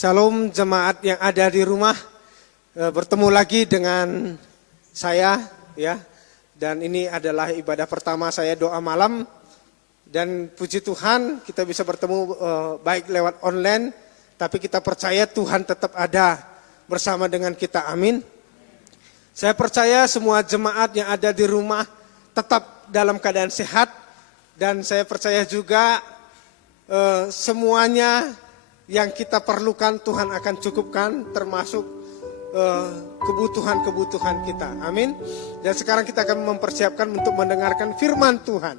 Shalom jemaat yang ada di rumah, bertemu lagi dengan saya ya. Dan ini adalah ibadah pertama saya, doa malam. Dan puji Tuhan kita bisa bertemu baik lewat online, tapi kita percaya Tuhan tetap ada bersama dengan kita, amin. Saya percaya semua jemaat yang ada di rumah tetap dalam keadaan sehat. Dan saya percaya juga semuanya yang kita perlukan Tuhan akan cukupkan, termasuk kebutuhan-kebutuhan kita. Amin. Dan sekarang kita akan mempersiapkan untuk mendengarkan firman Tuhan.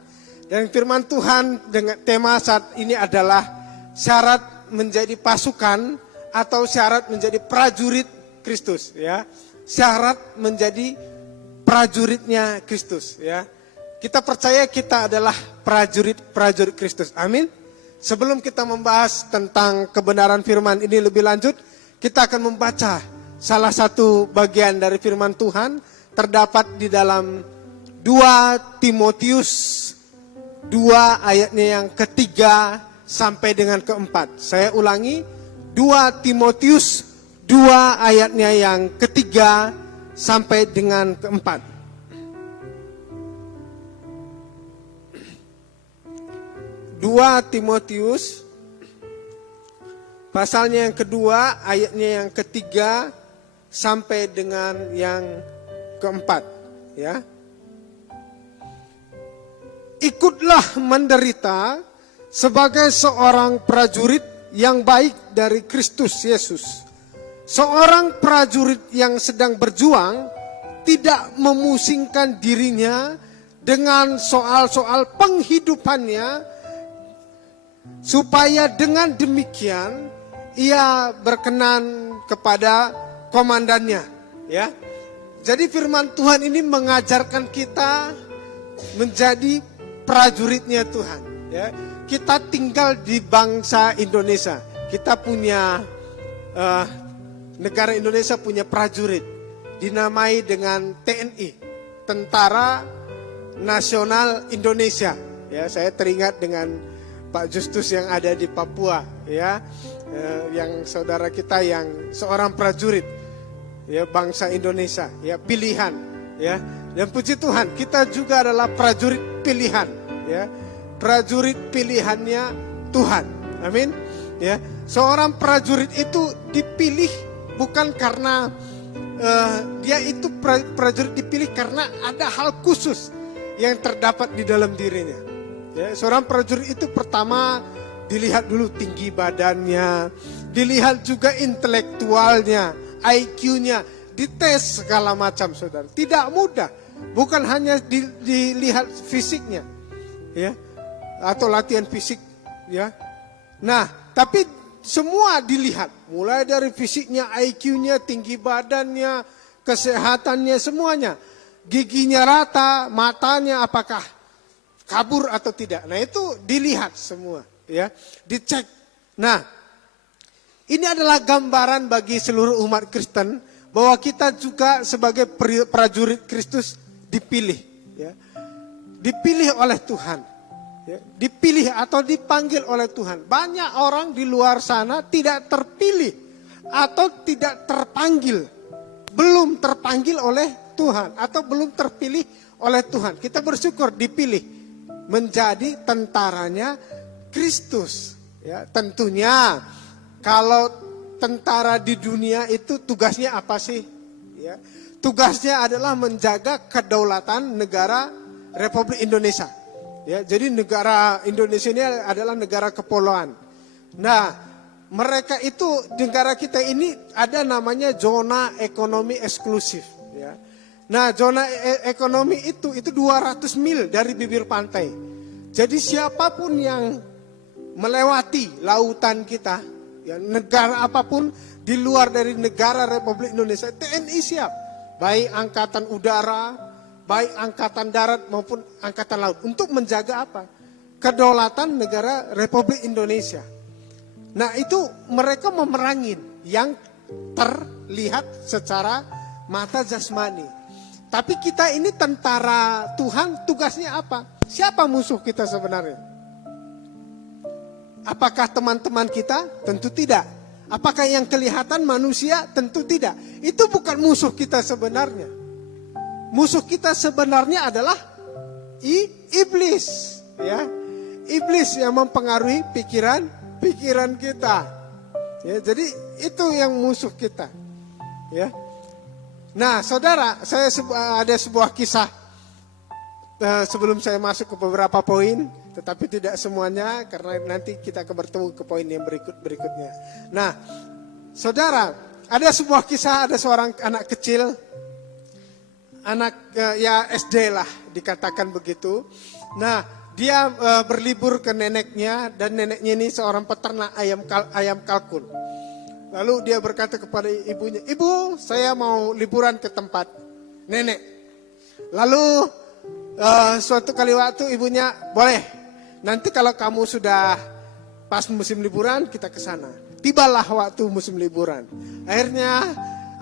Dan firman Tuhan dengan tema saat ini adalah syarat menjadi pasukan atau syarat menjadi prajurit Kristus, ya. Syarat menjadi prajuritnya Kristus, ya. Kita percaya kita adalah prajurit Kristus. Amin. Sebelum kita membahas tentang kebenaran firman ini lebih lanjut, kita akan membaca salah satu bagian dari firman Tuhan terdapat di dalam 2 Timotius 2 ayatnya yang ketiga sampai dengan keempat. Saya ulangi, 2 Timotius 2 ayatnya yang ketiga sampai dengan keempat. 2 Timotius pasalnya yang kedua, ayatnya yang ketiga sampai dengan yang keempat, ya. Ikutlah menderita sebagai seorang prajurit yang baik dari Kristus Yesus. Seorang prajurit yang sedang berjuang tidak memusingkan dirinya dengan soal-soal penghidupannya, supaya dengan demikian ia berkenan kepada komandannya, ya. Jadi firman Tuhan ini mengajarkan kita menjadi prajuritnya Tuhan, ya. Kita tinggal di bangsa Indonesia. Kita punya negara Indonesia punya prajurit dinamai dengan TNI, Tentara Nasional Indonesia. Ya, saya teringat dengan Pak Justus yang ada di Papua, ya, yang saudara kita yang seorang prajurit, ya, bangsa Indonesia, ya, pilihan, ya. Dan puji Tuhan, kita juga adalah prajurit pilihan, ya, prajurit pilihannya Tuhan, amin, ya. Seorang prajurit itu dipilih bukan karena dia itu prajurit dipilih karena ada hal khusus yang terdapat di dalam dirinya. Ya, seorang prajurit itu pertama dilihat dulu tinggi badannya, dilihat juga intelektualnya, IQ-nya, dites segala macam, saudara. Tidak mudah, bukan hanya dilihat fisiknya, ya, atau latihan fisik, ya. Nah, tapi semua dilihat, mulai dari fisiknya, IQ-nya, tinggi badannya, kesehatannya, semuanya, giginya rata, matanya apakah kabur atau tidak. Nah, itu dilihat semua, ya, dicek. Nah, ini adalah gambaran bagi seluruh umat Kristen bahwa kita juga sebagai prajurit Kristus dipilih, ya. Dipilih oleh Tuhan, ya. Dipilih atau dipanggil oleh Tuhan. Banyak orang di luar sana tidak terpilih atau tidak terpanggil, belum terpanggil oleh Tuhan atau belum terpilih oleh Tuhan. Kita bersyukur dipilih menjadi tentaranya Kristus, ya. Tentunya kalau tentara di dunia itu tugasnya apa sih, ya? Tugasnya adalah menjaga kedaulatan negara Republik Indonesia, ya. Jadi negara Indonesia ini adalah negara kepulauan. Nah, mereka itu, negara kita ini ada namanya zona ekonomi eksklusif, ya. Nah, zona ekonomi itu 200 mil dari bibir pantai. Jadi siapapun yang melewati lautan kita, ya, negara apapun di luar dari negara Republik Indonesia, TNI siap. Baik angkatan udara, baik angkatan darat maupun angkatan laut. Untuk menjaga apa? Kedaulatan negara Republik Indonesia. Nah, itu mereka memerangin yang terlihat secara mata jasmani. Tapi kita ini tentara Tuhan, tugasnya apa? Siapa musuh kita sebenarnya? Apakah teman-teman kita? Tentu tidak. Apakah yang kelihatan manusia? Tentu tidak. Itu bukan musuh kita sebenarnya. Musuh kita sebenarnya adalah iblis, ya. Iblis yang mempengaruhi pikiran kita. Ya, jadi itu yang musuh kita, ya. Nah, saudara, saya ada sebuah kisah sebelum saya masuk ke beberapa poin, tetapi tidak semuanya karena nanti kita akan bertemu ke poin yang berikutnya. Nah, saudara, ada sebuah kisah, ada seorang anak kecil, anak ya SD lah dikatakan begitu. Nah, dia berlibur ke neneknya, dan neneknya ini seorang peternak ayam kalkun. Lalu dia berkata kepada ibunya, "Ibu, saya mau liburan ke tempat nenek." Lalu suatu kali waktu ibunya, "Boleh, nanti kalau kamu sudah pas musim liburan kita ke sana." Tibalah waktu musim liburan. Akhirnya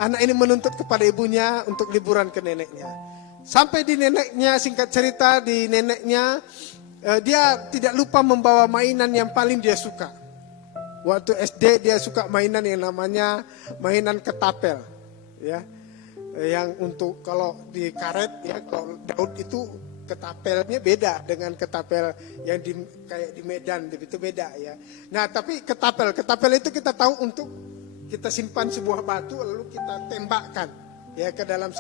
anak ini menuntut kepada ibunya untuk liburan ke neneknya. Sampai di neneknya, singkat cerita, di neneknya dia tidak lupa membawa mainan yang paling dia suka. Waktu SD dia suka mainan yang namanya mainan ketapel, ya, yang untuk kalau di karet, ya, kalau Daud itu ketapelnya beda dengan ketapel yang kayak di Medan, itu beda, ya. Nah, tapi ketapel itu kita tahu untuk kita simpan sebuah batu lalu kita tembakkan, ya, ke dalam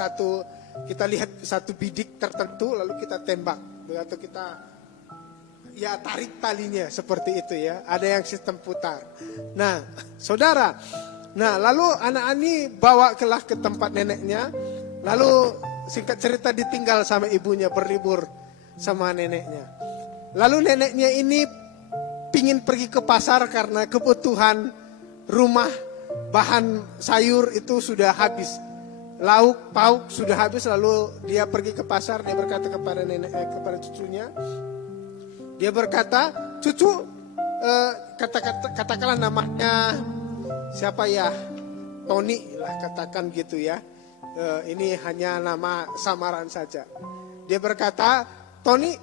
kita lihat satu bidik tertentu lalu kita tembak, atau kita ya tarik talinya seperti itu, ya. Ada yang sistem putar. Nah, saudara, lalu anak ini bawalah ke tempat neneknya. Lalu singkat cerita ditinggal sama ibunya, berlibur sama neneknya. Lalu neneknya ini pingin pergi ke pasar karena kebutuhan rumah, bahan sayur itu sudah habis. Lauk pauk sudah habis, lalu dia pergi ke pasar. Dia berkata kepada kepada cucunya, dia berkata, "Cucu, katakanlah namanya siapa ya, Tony lah, katakan gitu, ya. Ini hanya nama samaran saja." Dia berkata, "Tony,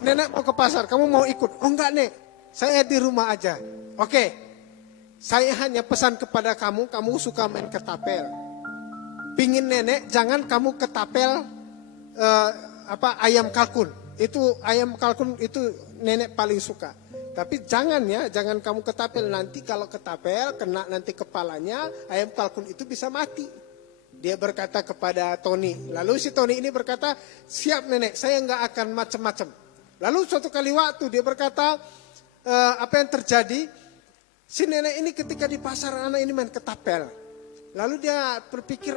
nenek mau ke pasar, kamu mau ikut?" "Oh enggak, Nek, saya di rumah aja." "Oke, saya hanya pesan kepada kamu, kamu suka main ketapel. Pingin nenek jangan kamu ketapel ayam kalkun. Itu ayam kalkun itu nenek paling suka. Tapi jangan kamu ketapel. Nanti kalau ketapel kena nanti kepalanya, ayam kalkun itu bisa mati." Dia berkata kepada Tony. Lalu si Tony ini berkata, "Siap nenek, saya nggak akan macam-macam." Lalu suatu kali waktu dia berkata, apa yang terjadi? Si nenek ini ketika di pasar, anak ini main ketapel. Lalu dia berpikir,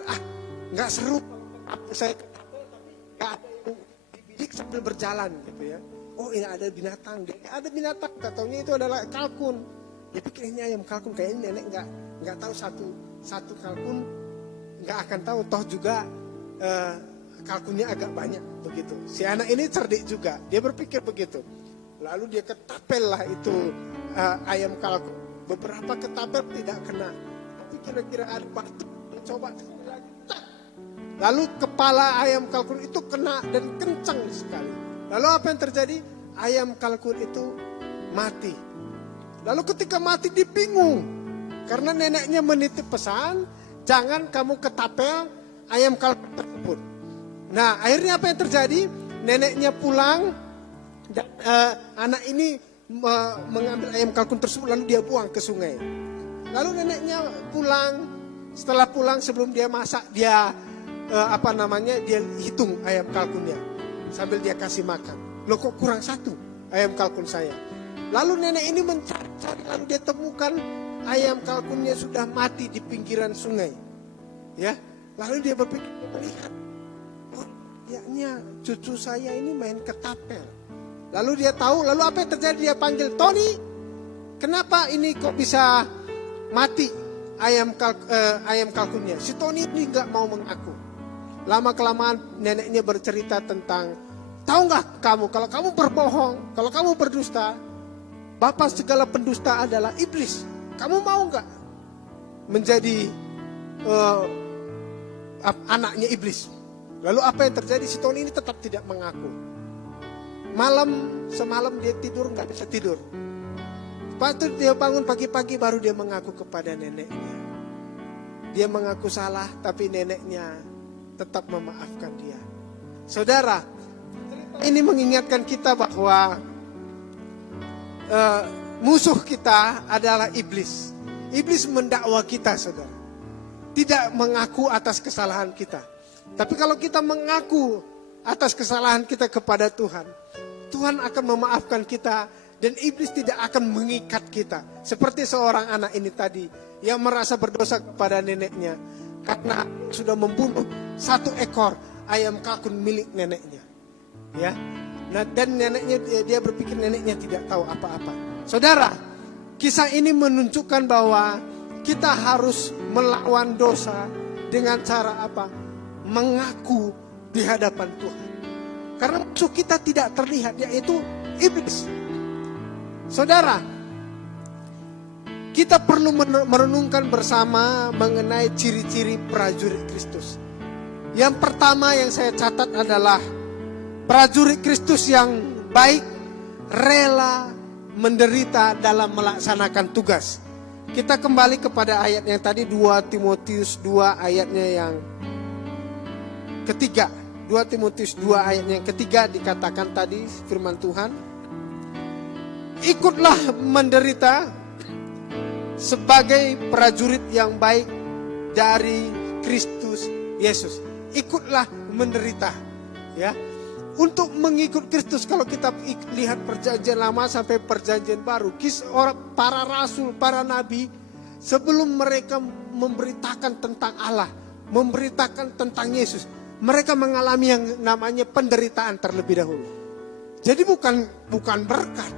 nggak seru saya ketapel, tapi nggak ada dibidik sambil berjalan gitu, ya. Oh, ini ada binatang, katanya itu adalah kalkun. Dia pikir ini ayam kalkun, kayaknya nenek nggak tahu satu kalkun nggak akan tahu, toh juga kalkunnya agak banyak begitu. Si anak ini cerdik juga, dia berpikir begitu. Lalu dia ketapel lah itu ayam kalkun. Beberapa ketapel tidak kena, tapi kira-kira ada batu, coba lagi. Lalu kepala ayam kalkun itu kena dan kencang sekali. Lalu apa yang terjadi? Ayam kalkun itu mati. Lalu ketika mati dia bingung, karena neneknya menitip pesan, jangan kamu ketapel ayam kalkun tersebut. Nah, akhirnya apa yang terjadi? Neneknya pulang, dan anak ini mengambil ayam kalkun tersebut lalu dia buang ke sungai. Lalu neneknya pulang, setelah pulang sebelum dia masak, dia dia hitung ayam kalkunnya sambil dia kasih makan. Loh, kok kurang satu ayam kalkun saya? Lalu nenek ini mencari, lalu dia temukan ayam kalkunnya sudah mati di pinggiran sungai, ya. Lalu dia berpikir, melihat, oh, kayaknya cucu saya ini main ketapel. Lalu dia tahu, lalu apa yang terjadi? Dia panggil, "Tony, kenapa ini kok bisa mati ayam kalkunnya?" Si Tony ini nggak mau mengaku. Lama kelamaan neneknya bercerita tentang, "Tahu nggak kamu, kalau kamu berbohong, kalau kamu berdusta, bapak segala pendusta adalah iblis. Kamu mau nggak menjadi anaknya iblis?" Lalu apa yang terjadi? Si Tony ini tetap tidak mengaku. Semalam dia tidur nggak bisa tidur. Waktu dia bangun pagi-pagi baru dia mengaku kepada neneknya. Dia mengaku salah, tapi neneknya tetap memaafkan dia. Saudara, ini mengingatkan kita bahwa musuh kita adalah iblis. Iblis mendakwa kita, saudara. Tidak mengaku atas kesalahan kita. Tapi kalau kita mengaku atas kesalahan kita kepada Tuhan, Tuhan akan memaafkan kita dan iblis tidak akan mengikat kita. Seperti seorang anak ini tadi yang merasa berdosa kepada neneknya karena sudah membunuh 1 ekor ayam kalkun milik neneknya. Ya. Nah, dan neneknya, dia berpikir neneknya tidak tahu apa-apa. Saudara, kisah ini menunjukkan bahwa kita harus melawan dosa dengan cara apa? Mengaku di hadapan Tuhan. Karena musuh kita tidak terlihat, yaitu iblis. Saudara, kita perlu merenungkan bersama mengenai ciri-ciri prajurit Kristus. Yang pertama yang saya catat adalah prajurit Kristus yang baik, rela menderita dalam melaksanakan tugas. Kita kembali kepada ayat yang tadi, 2 Timotius 2 ayatnya yang ketiga. 2 Timotius 2 ayatnya yang ketiga dikatakan tadi firman Tuhan. Ikutlah menderita sebagai prajurit yang baik dari Kristus Yesus. Ikutlah menderita. Ya. Untuk mengikut Kristus, kalau kita lihat perjanjian lama sampai perjanjian baru, para rasul, para nabi, sebelum mereka memberitakan tentang Allah, memberitakan tentang Yesus, mereka mengalami yang namanya penderitaan terlebih dahulu. Jadi bukan berkat.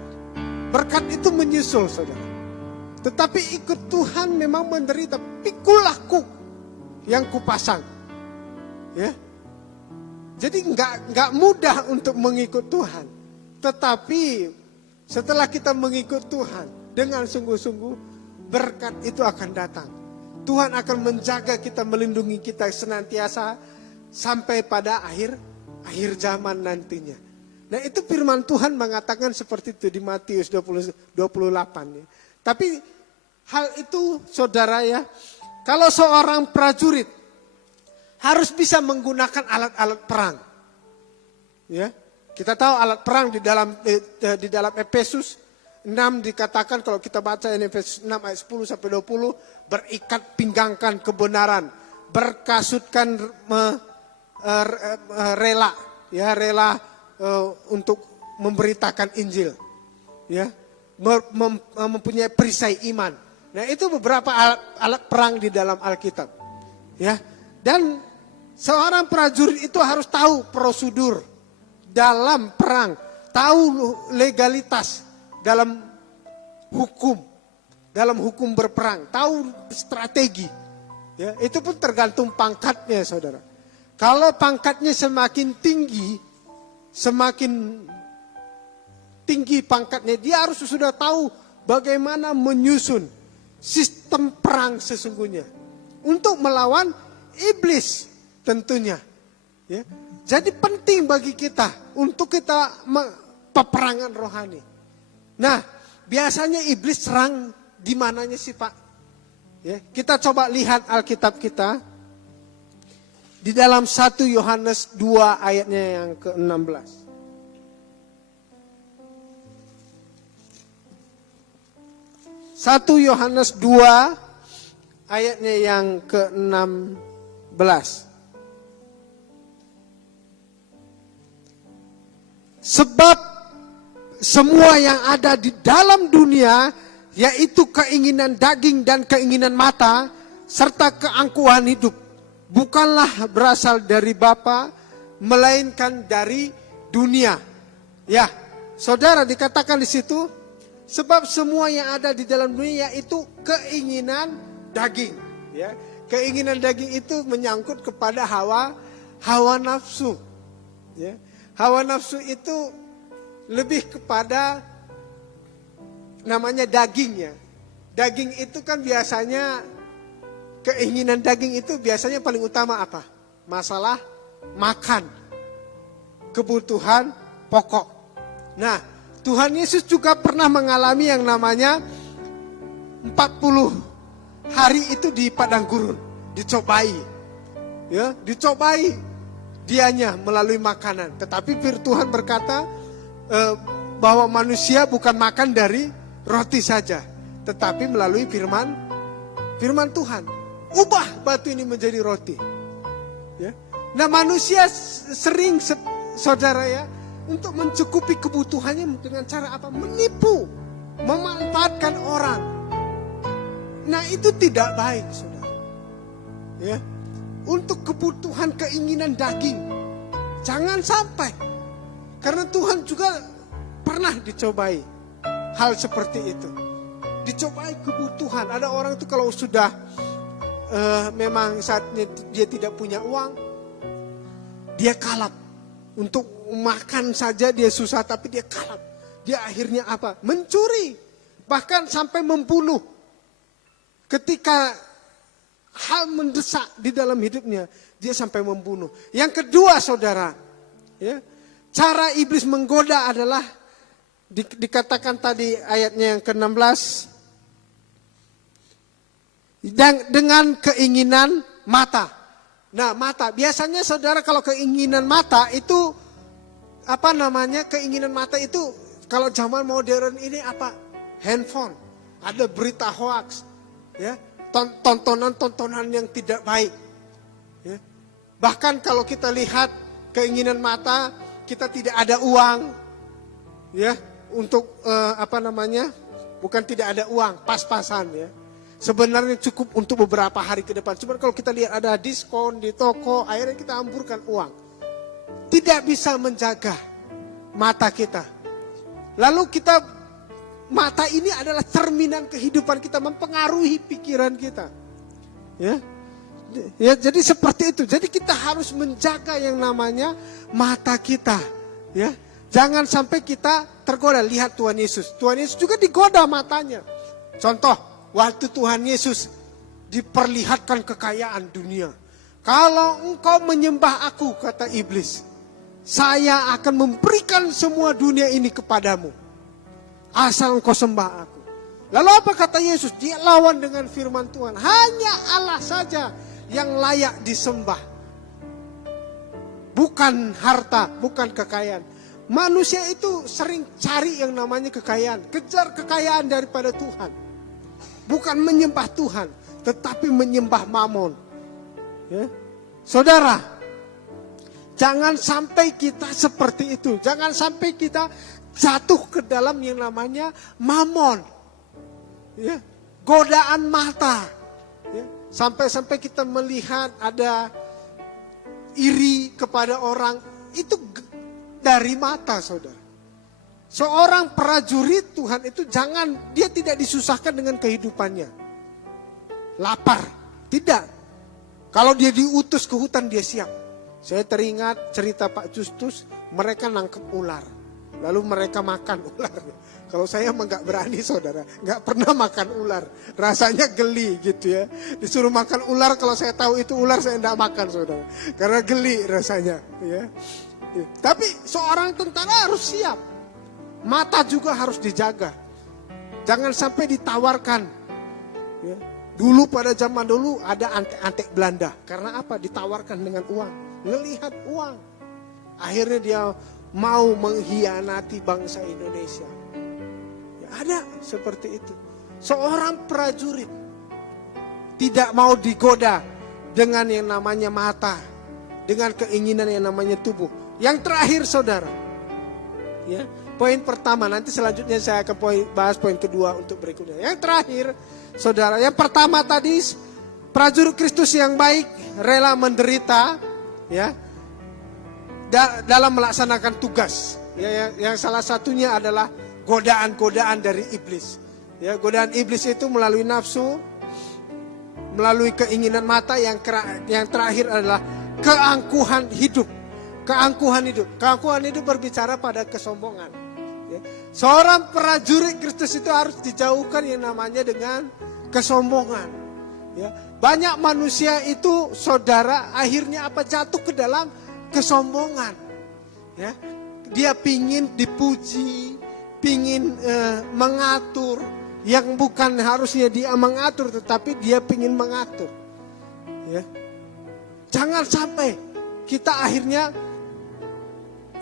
Berkat itu menyusul, saudara. Tetapi ikut Tuhan memang menderita. Pikulah kuk yang kupasang. Ya. Jadi enggak mudah untuk mengikut Tuhan. Tetapi setelah kita mengikut Tuhan dengan sungguh-sungguh, berkat itu akan datang. Tuhan akan menjaga kita, melindungi kita senantiasa sampai pada akhir zaman nantinya. Nah, itu firman Tuhan mengatakan seperti itu di Matius 28. Ya. Tapi hal itu, saudara, ya, kalau seorang prajurit harus bisa menggunakan alat-alat perang. Ya, kita tahu alat perang di dalam Efesus 6 dikatakan, kalau kita baca ini Efesus 6 ayat 10 sampai 20, berikat pinggangkan kebenaran, berkasutkan rela, ya, rela untuk memberitakan Injil, ya, mempunyai perisai iman. Nah, itu beberapa alat perang di dalam Alkitab, ya. Dan seorang prajurit itu harus tahu prosedur dalam perang, tahu legalitas dalam hukum berperang, tahu strategi. Ya, itu pun tergantung pangkatnya, saudara. Kalau pangkatnya semakin tinggi pangkatnya, dia harus sudah tahu bagaimana menyusun sistem perang sesungguhnya untuk melawan iblis tentunya. Ya. Jadi penting bagi kita untuk kita peperangan rohani. Nah, biasanya iblis serang di mananya sih, Pak? Ya, kita coba lihat Alkitab kita di dalam 1 Yohanes 2 ayatnya yang ke-16. 1 Yohanes 2 ayatnya yang ke-16. Sebab semua yang ada di dalam dunia, yaitu keinginan daging dan keinginan mata, serta keangkuhan hidup, bukanlah berasal dari Bapa, melainkan dari dunia. Ya, saudara, dikatakan di situ, sebab semua yang ada di dalam dunia yaitu keinginan daging. Ya, keinginan daging itu menyangkut kepada hawa nafsu. Ya. Hawa nafsu itu lebih kepada namanya dagingnya. Daging itu kan biasanya, keinginan daging itu biasanya paling utama apa? Masalah makan, kebutuhan pokok. Nah, Tuhan Yesus juga pernah mengalami yang namanya 40 hari itu di padang gurun, dicobai. Ya, dicobai dianya melalui makanan. Tetapi Tuhan berkata bahwa manusia bukan makan dari roti saja, tetapi melalui firman Tuhan. Ubah batu ini menjadi roti. Ya. Nah, manusia sering, saudara ya, untuk mencukupi kebutuhannya dengan cara apa? Menipu, memanfaatkan orang. Nah, itu tidak baik, saudara. Ya, untuk kebutuhan keinginan daging, jangan sampai. Karena Tuhan juga pernah dicobai hal seperti itu. Dicobai kebutuhan. Ada orang itu kalau sudah memang saatnya dia tidak punya uang, dia kalap. Untuk makan saja dia susah, tapi dia kalap. Dia akhirnya apa? Mencuri. Bahkan sampai membunuh. Ketika hal mendesak di dalam hidupnya, dia sampai membunuh. Yang kedua, saudara, ya, cara iblis menggoda adalah dikatakan tadi ayatnya yang ke-16, dengan keinginan mata. Nah, mata, biasanya saudara kalau keinginan mata itu, keinginan mata itu kalau zaman modern ini apa? Handphone, ada berita hoax, ya, tontonan-tontonan yang tidak baik. Ya. Bahkan kalau kita lihat keinginan mata, kita tidak ada uang, ya, untuk bukan tidak ada uang, pas-pasan, ya. Sebenarnya cukup untuk beberapa hari ke depan. Cuma kalau kita lihat ada diskon di toko, akhirnya kita hamburkan uang. Tidak bisa menjaga mata kita. Lalu mata ini adalah cerminan kehidupan kita, mempengaruhi pikiran kita. Ya, jadi seperti itu. Jadi kita harus menjaga yang namanya mata kita. Ya, jangan sampai kita tergoda. Lihat Tuhan Yesus. Tuhan Yesus juga digoda matanya. Contoh. Waktu Tuhan Yesus diperlihatkan kekayaan dunia. Kalau engkau menyembah aku, kata iblis, saya akan memberikan semua dunia ini kepadamu. Asal engkau sembah aku. Lalu apa kata Yesus? Dia lawan dengan firman Tuhan. Hanya Allah saja yang layak disembah. Bukan harta, bukan kekayaan. Manusia itu sering cari yang namanya kekayaan. Kejar kekayaan daripada Tuhan. Bukan menyembah Tuhan, tetapi menyembah Mamon. Ya. Saudara, jangan sampai kita seperti itu. Jangan sampai kita jatuh ke dalam yang namanya Mamon. Ya. Godaan mata. Ya. Sampai-sampai kita melihat ada iri kepada orang. Itu dari mata, saudara. Seorang prajurit Tuhan itu dia tidak disusahkan dengan kehidupannya. Lapar, tidak. Kalau dia diutus ke hutan dia siap. Saya teringat cerita Pak Justus, mereka nangkep ular. Lalu mereka makan ular. Kalau saya emang gak berani, saudara. Gak pernah makan ular. Rasanya geli gitu ya. Disuruh makan ular, kalau saya tahu itu ular saya gak makan, saudara. Karena geli rasanya. Ya. Tapi seorang tentara harus siap. Mata juga harus dijaga. Jangan sampai ditawarkan. Ya. Dulu pada zaman dulu ada antek-antek Belanda. Karena apa? Ditawarkan dengan uang. Melihat uang. Akhirnya dia mau mengkhianati bangsa Indonesia. Ya, ada seperti itu. Seorang prajurit tidak mau digoda dengan yang namanya mata. Dengan keinginan yang namanya tubuh. Yang terakhir, saudara. Ya. Poin pertama, nanti selanjutnya saya akan bahas poin kedua untuk berikutnya. Yang terakhir, saudara, yang pertama tadi, prajurit Kristus yang baik rela menderita, ya, dalam melaksanakan tugas. Ya, yang salah satunya adalah godaan-godaan dari iblis. Ya, godaan iblis itu melalui nafsu, melalui keinginan mata. Yang terakhir adalah keangkuhan hidup. Keangkuhan hidup berbicara pada kesombongan. Seorang prajurit Kristus itu harus dijauhkan yang namanya dengan kesombongan. Ya. Banyak manusia itu, saudara, akhirnya jatuh ke dalam kesombongan. Ya. Dia pingin dipuji, pingin mengatur yang bukan harusnya dia mengatur, tetapi dia pingin mengatur. Ya. Jangan sampai kita akhirnya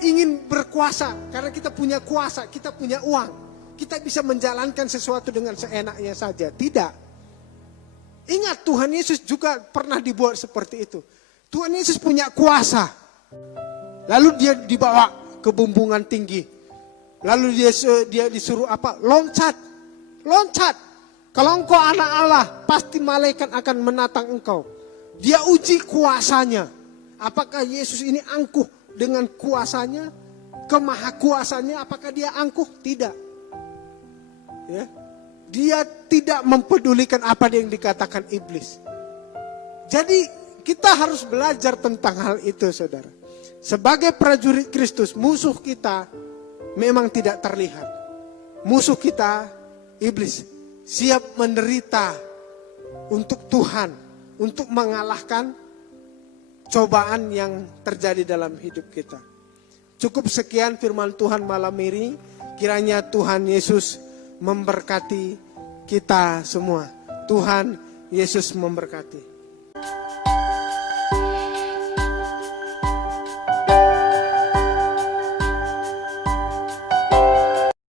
ingin berkuasa karena kita punya kuasa, kita punya uang, kita bisa menjalankan sesuatu dengan seenaknya saja. Tidak. Ingat, Tuhan Yesus juga pernah dibuat seperti itu. Tuhan Yesus punya kuasa. Lalu dia dibawa ke bumbungan tinggi. Lalu dia disuruh apa? Loncat. Loncat. Kalau engkau anak Allah, pasti malaikat akan menatang engkau. Dia uji kuasanya. Apakah Yesus ini angkuh dengan kuasanya? Kemahakuasanya, apakah dia angkuh? Tidak. Ya. Dia tidak mempedulikan apa yang dikatakan iblis. Jadi kita harus belajar tentang hal itu, saudara. Sebagai prajurit Kristus, musuh kita memang tidak terlihat. Musuh kita, iblis, siap menderita untuk Tuhan, untuk mengalahkan cobaan yang terjadi dalam hidup kita. Cukup sekian firman Tuhan malam ini. Kiranya Tuhan Yesus memberkati kita semua. Tuhan Yesus memberkati.